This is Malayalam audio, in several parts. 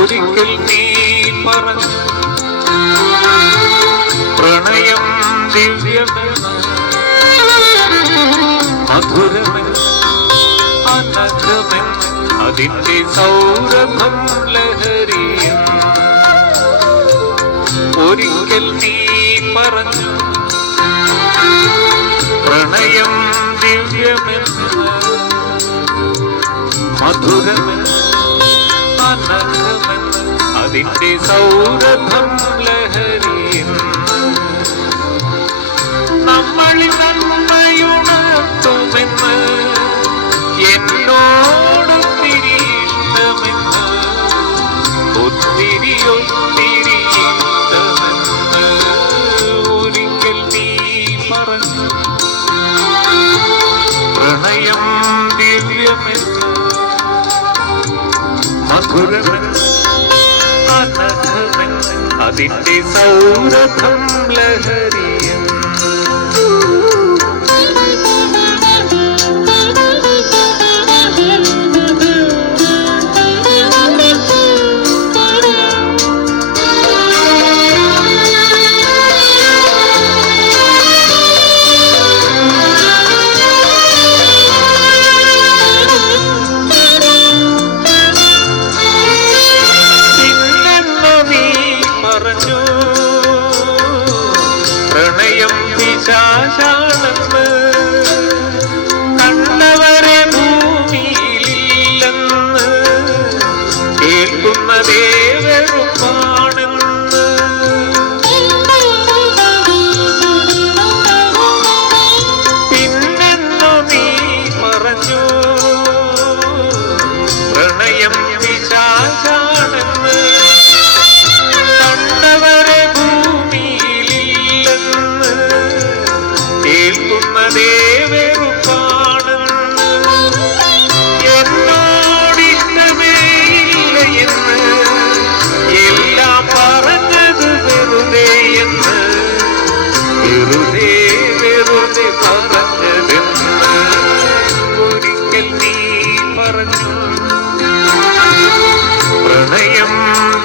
ഒരിക്കൽ നീ പറഞ്ഞു. പ്രണയം ദിവ്യമെന്ന. മധുരമെന്ന് അതിന്റെ സൗരഭം ലഹരിയും. ഒരിക്കൽ നീ പറഞ്ഞു. പ്രണയം ദിവ്യമെന്ന്. മധുരമെന്ന് അതിന്റെ സൗരഭം ലഹരിയും നമ്മളിൽ നന്മയുണർത്തുമെന്ന് മധുരമെന്ന് അനഘമെന്ന് അതിന്റെ സൗരഭം ലഹരിയും പ്രണയം പിശാചാണെന്ന്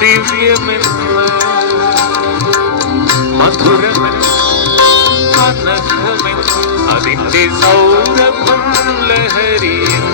ദിവ്യമെന്ന് മധുരമെന്ന് അനഘമെന്ന് അതിന്റെ സൗരഭം ലഹരിയും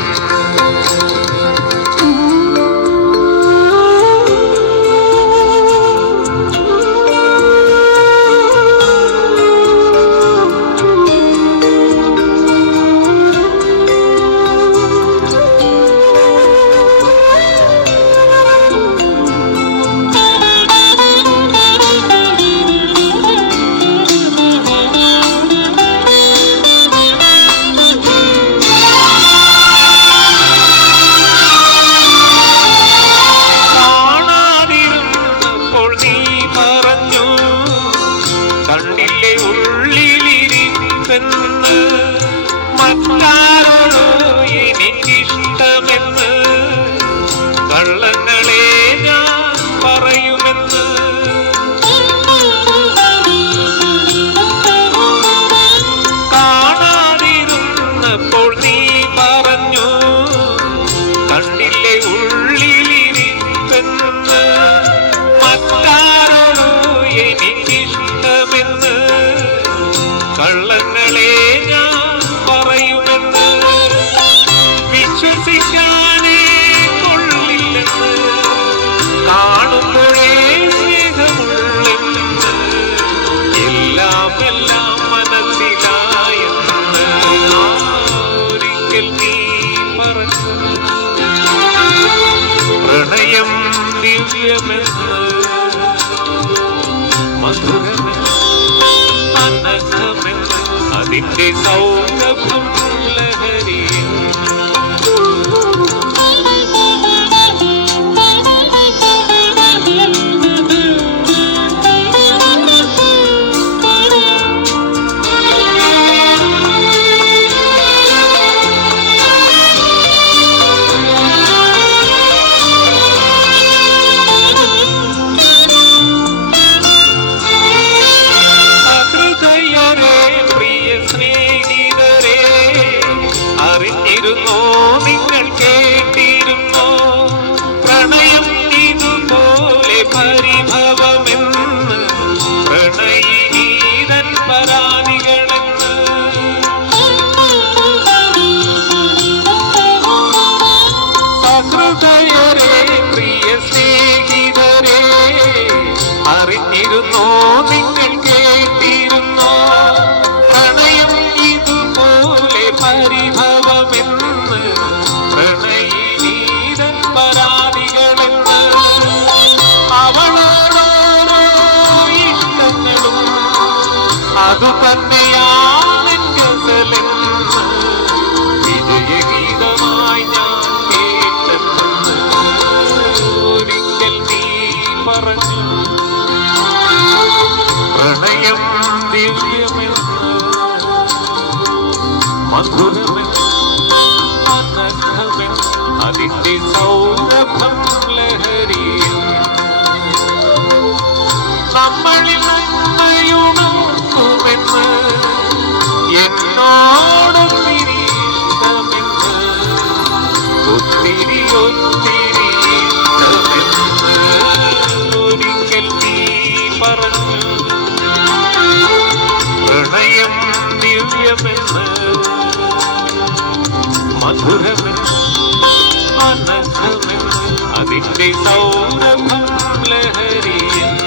മധുരമെന്ന് അനഘമെന്ന് അതിന്റെ സൗരഭം അതു തന്നെയാണ് വിജയഗീതമായി ഞാൻ കേട്ടെന്ന് നീ പറഞ്ഞു പ്രണയം ദിവ്യമെന്ന് മധുരമെന്ന് പ്രണയം ദിവ്യമെന്ന് മധുരമെന്ന് അനഘമെന്ന് അതിന്റെ സൗരഭം ലഹരിയെന്ന്